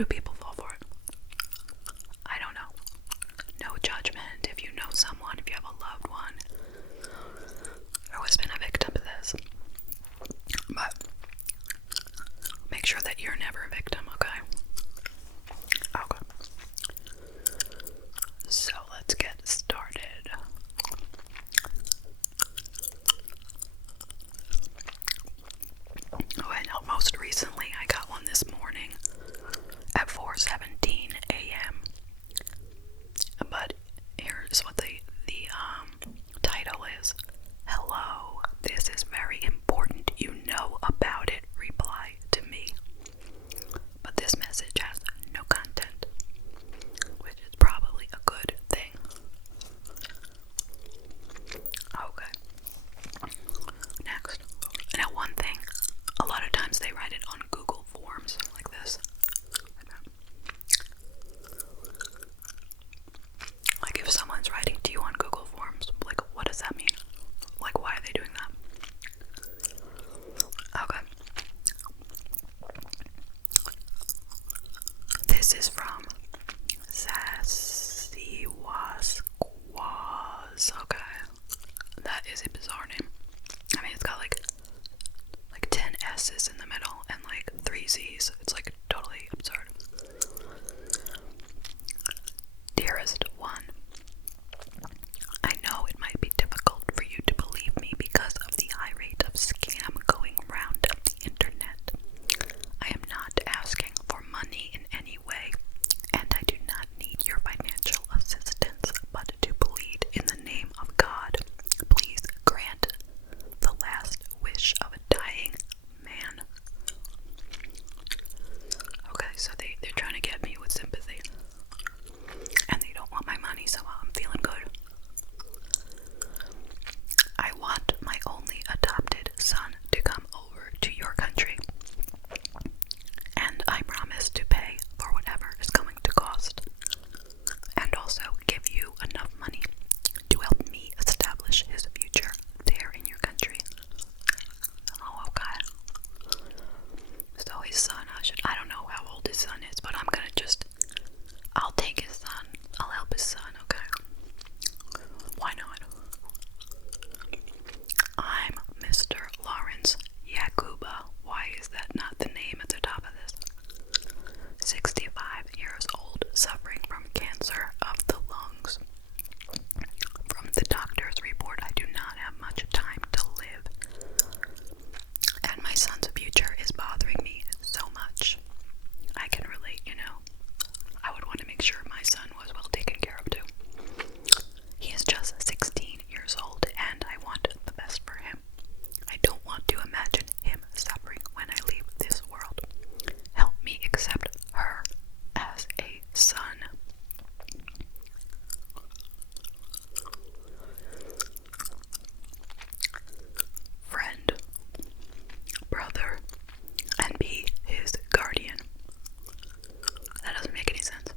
do people fall for it? I don't know. No judgment if you know someone, if you have a loved one who has been a victim of this. But make sure that you're never a victim, okay? Okay. So let's get started. Oh, I know, most recently I got one this morning at 4:17 a.m. But here's what the title is. Hello, this is very important. You know about it. Reply to me. But this message has no content, which is probably a good thing. Okay. Next. Now, one thing, a lot of times they write it on Google Forms like this. Like if someone's writing to you on Google Forms, like what does that mean? Like why are they doing that? Okay. This is from Sassy Wasquaz. Okay. That is a bizarre name. I mean, it's got like 10 S's in the middle and like 3 Z's. It's like totally absurd. Dearest one, I know it might be difficult for you to believe me because of the high rate of scam going around the internet. I am not asking for money in any way, and I do not need your financial assistance, but to plead in the name of God, please grant the last wish of a dying man. Okay, so they're trying to get me with sympathy. And they don't want my money, so I'm feeling good. I want my only adopted son to come over to your country. And I promise to pay for whatever is going to cost. And also give you enough money to help me establish his future there in your country. Oh, okay. So his son, I don't know how old his son is, but I'll take his son. I'll help his son, okay? Why not? I'm Mr. Lawrence Yakuba. Why is that not the name at the top of this? 65 years old, suffering from cancer of the lungs. From the doctor's report, I do not have much time to live. And my son's future is bothering me so much. I can relate, you know. I would want to make sure my son was well taken care of too. He is just 16 years old and I want the best for him. I don't want to imagine him suffering when I leave this world. Help me accept her as a son. Friend, brother, and be his guardian. That doesn't make any sense.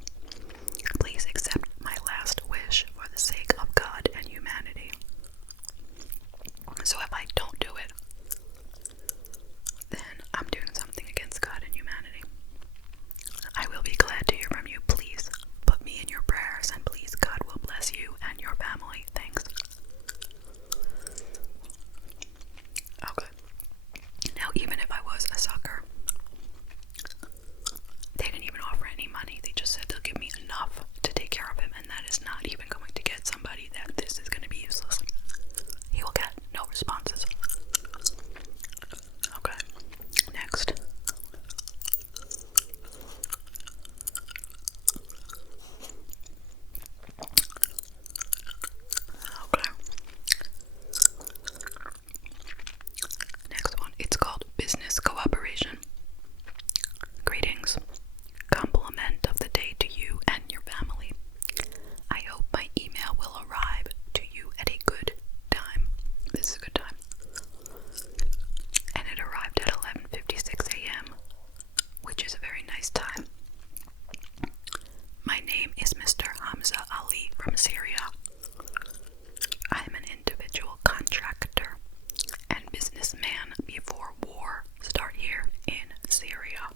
Please accept my last wish for the sake of God and humanity. So if I don't do it, then I'm doing something against God and humanity. I will be glad to hear from you. Please put me in your prayers, and please God will bless you and your family. Thanks. Okay. Now, even if I was a sucker, they didn't even offer any money. They just said they'll give me enough to take care of him, and that is not even going to get somebody that this is going to be useless. He will get no responses. Okay, next. Okay. Next one. It's called Business Cooperation. Greetings. Compliment of the day to you and your family. I hope my email will arrive to you at a good time. This is a good time. And it arrived at 11:56 a.m., which is a very nice time. My name is Mr. Hamza Ali from Syria. I am an individual contractor and businessman before war started here in Syria.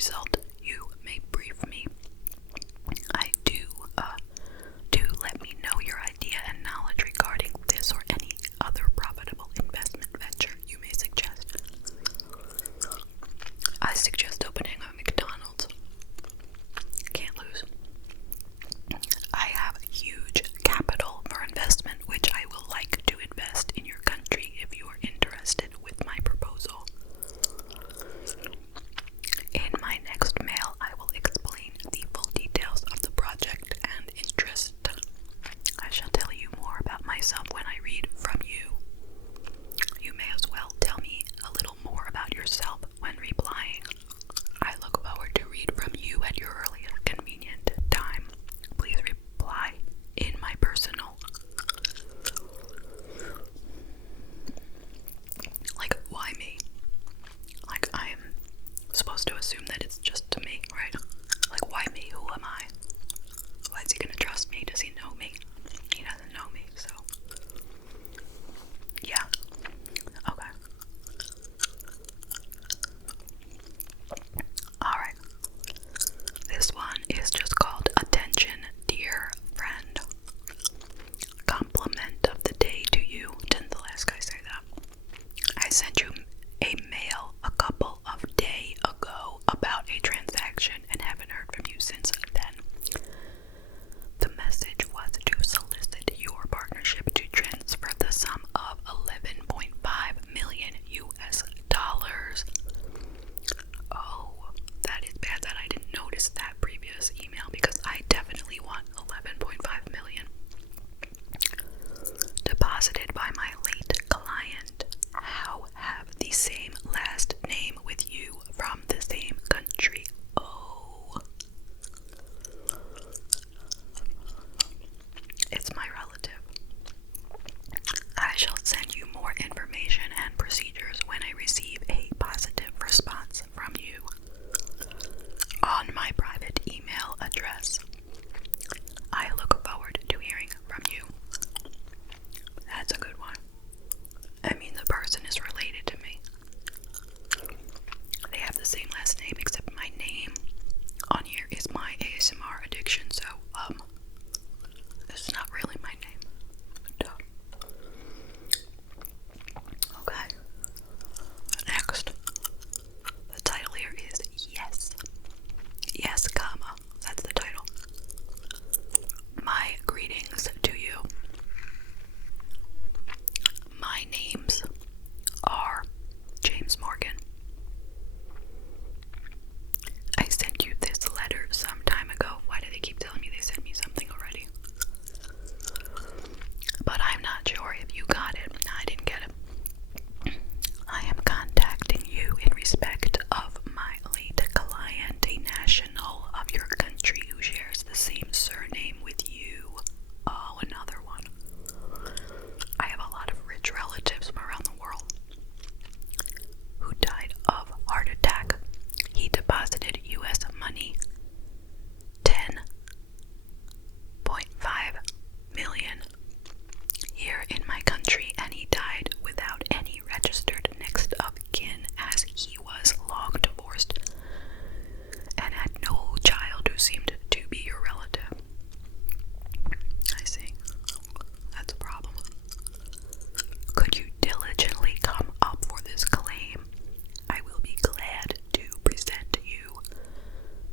result, you may brief me. I do let me know your idea and knowledge regarding this or any other profitable investment venture you may suggest. I suggest opening a McDonald's. Can't lose. I have huge capital for investment, which I will like to invest in your country if you are interested with my proposal. In my next mail, I will explain the full details of the project and interest. I shall tell you more about myself when I read from you. You may as well tell me a little more about yourself when replying. I look forward to read from you at your earliest convenient time. Please reply in my personal. Like, why me? Like, I am supposed to assume that it's just to me, right? Like, why me? Who am I? Why is he gonna trust me? Does he know me? He doesn't know me, so yeah. Okay. Alright. This one is just called Attention, Dear Friend. Compliment of the day to you. Didn't the last guy say that? I sent you a mail a couple of days ago about a transaction and haven't heard from you since then. The message was to solicit your partnership to transfer the sum of 11.5 million US dollars. Oh, that is bad that I didn't notice that previous email because I definitely want 11.5 million. Deposited by my late client. How have the same last name with you from the same country? Oh. It's my relative. I shall send you more information and procedures when I receive a positive response from you on my private email address. I look forward to hearing from you. That's a good one. I mean, the person is related to me. They have the same last name, except my name on here is my ASMR addiction, so, it's not really my name. Duh. Okay. Next. The title here is Yes. Yes, comma. That's the title. My greetings to you. My names are James Morgan. I sent you this letter some time ago. Why do they keep telling me they sent me something already? But I'm not sure if you got it. I didn't get it. I am contacting you in respect of my late client, a national of your country who shares the same surname with you. Oh, another one. I have a lot of rich relatives from around the world who died of heart attack. He deposited US money, 10.5 million, here in my country, and he died without any registered next of kin as he was long divorced and had no child who seemed to be your relative. I see. That's a problem. Could you diligently come up for this claim? I will be glad to present you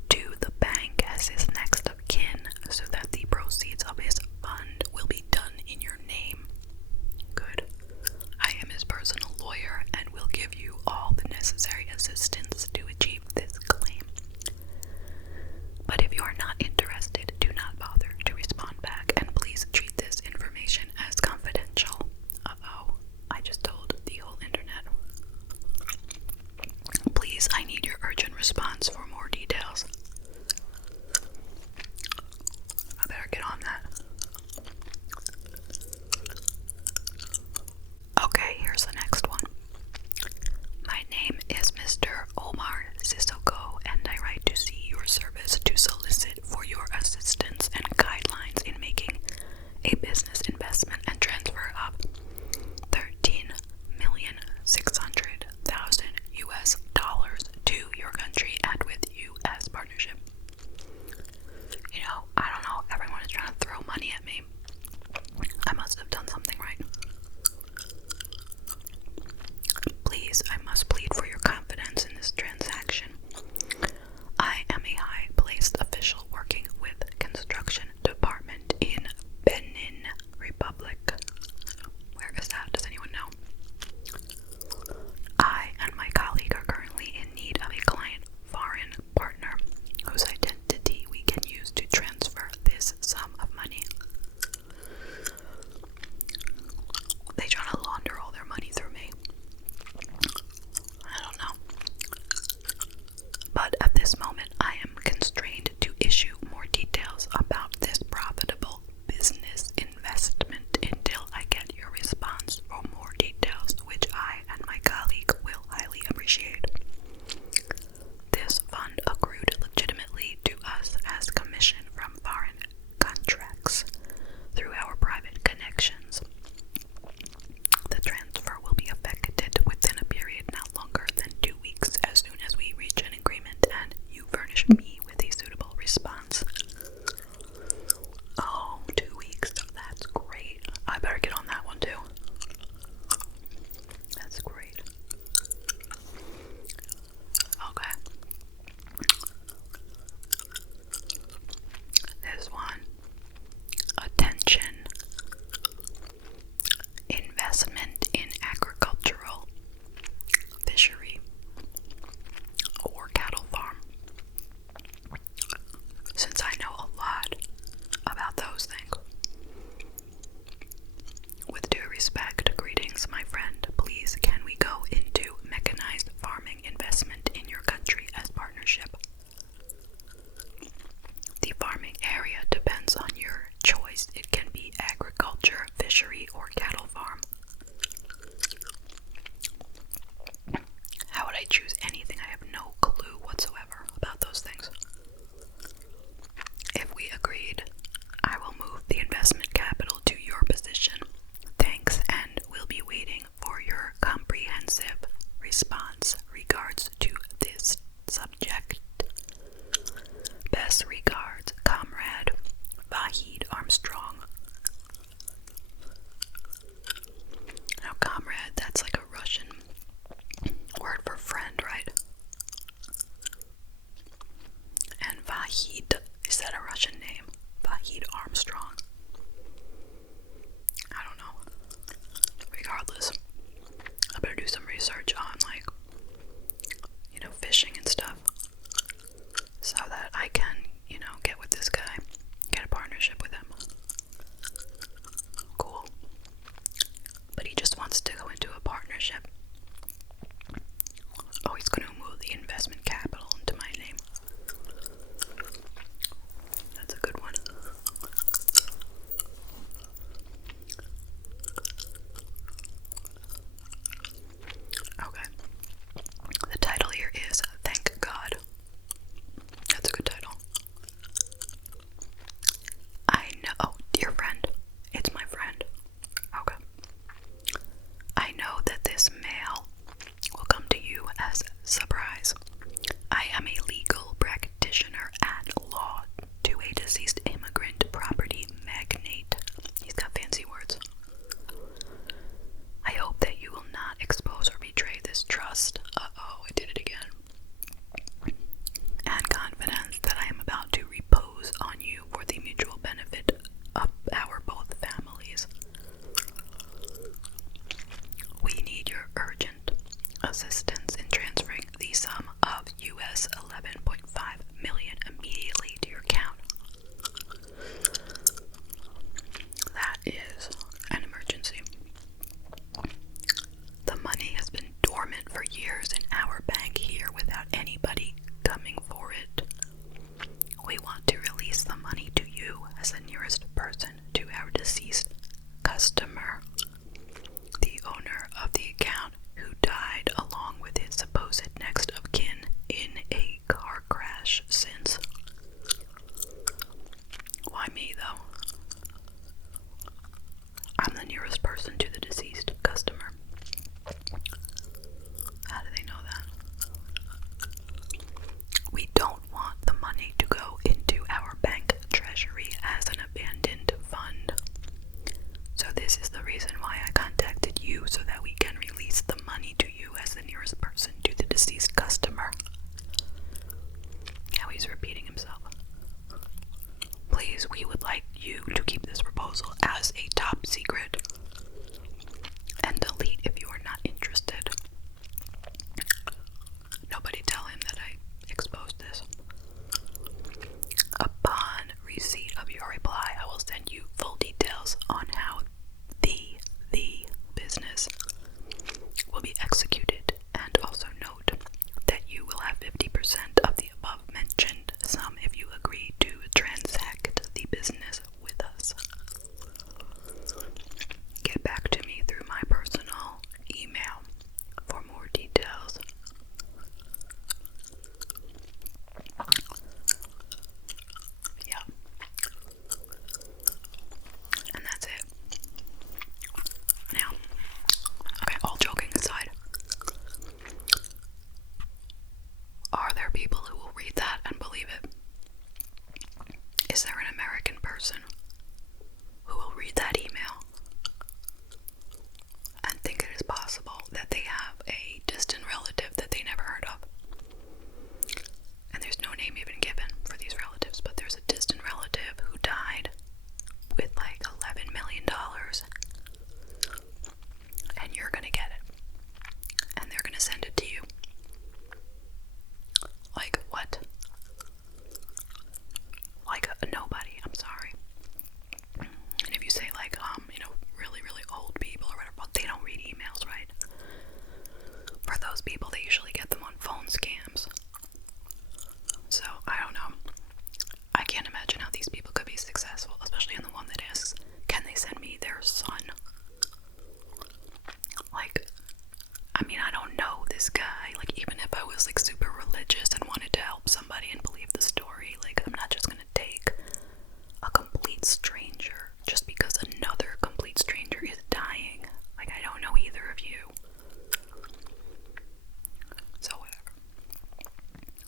to the bank as his next of kin so that the proceeds of his fund will be done in your name. Good. I am his personal lawyer and will give you all the necessary assistance to achieve this claim. But if you are not interested, do not bother to respond back, and please treat this information as confidential. Uh-oh, I just told the whole internet. Please, I need your urgent response for more details. I better get on that. Okay, here's the next one. My name is Mr. Omar Sissoko, and I write to see your service to solicit for your assistance and guidelines in making a business investment and transfer of 13,600,000 US dollars to your country and with US 11.5 million immediately to your account. That is an emergency. The money has been dormant for years in our bank here without anybody coming for it. We want to release the money to you as the nearest person to our deceased customer, the owner of the account who died along with his supposed next of kin in a car crash since. Why me, though? I'm the nearest person to the deceased customer. How do they know that? We don't want the money to go into our bank treasury as an abandoned fund. So this is the reason why I contacted you, so that we can release the money to you as the nearest person to the deceased customer. Now he's repeating himself. Please, we would like you to keep this proposal as a top secret and delete if you are not interested. Nobody tell him that I exposed this. Upon receipt of your reply, I will send you full details on how the business will be executed, and also note that you will have 50% of the above mentioned sum if you agree to transact the business with us. Get back to me through my personal email for more details. Yeah. And that's it. Now, okay, all joking aside, are there people who will read that and believe it? Is there an American person who will read that email and think it is possible that they have a distant relative that they never heard of? And there's no name even given for these relatives, but there's a distant relative who died with like $11 million, and you're gonna get it, and they're gonna send it to you. Like what? Like a nobody, I'm sorry. And if you say like, really, really old people or whatever, but they don't read emails, right? For those people, they usually get them on phone scams. So, I don't know. I can't imagine how these people could be successful, especially in the one that asks, can they send me their son? Like, I mean, I don't know this guy. Like, even if I was like super religious and wanted to help somebody and believe the story, like, I'm not just gonna take a complete stranger just because another complete stranger is dying. Like, I don't know either of you. So whatever.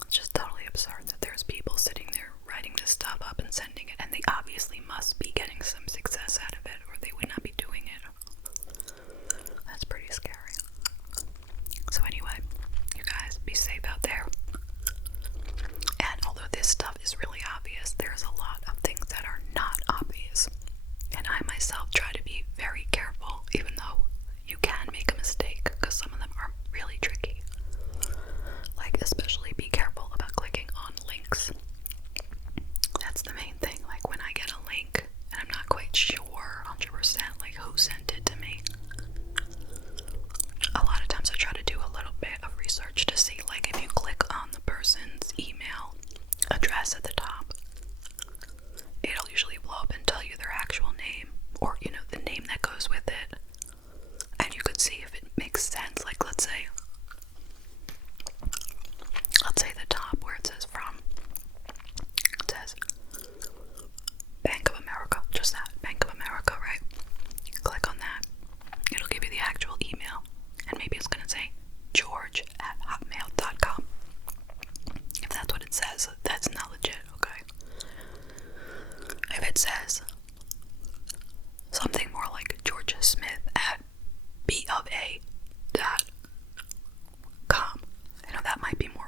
It's just totally absurd that there's people sitting there writing this stuff up and sending it, and they obviously must be getting some success out of it, or they would not be doing it. That's pretty scary. So anyway, you guys, be safe out there. And although this stuff is really obvious, there's a lot of things that are not obvious. And I myself try to be very careful, even though you can make a mistake, because some of them are really tricky. Like, especially be careful about clicking on links. That's the main thing. Like, when I get a link and I'm not quite sure 100% like who sent it to me, a lot of times I try to do a little bit of research to see, like, if you click on the person's email address at the top, it'll usually blow up and tell you their actual name, or, the name that goes with it, and you could see if it makes sense. Like, let's say the top where it says from, it says Bank of America, just that, Bank of America, right? Click on that, it'll give you the actual email, and maybe it's gonna say george@hotmail.com. If that's what it says, that's not legit, okay? If it says something more like georgesmith@bofa.com, that might be more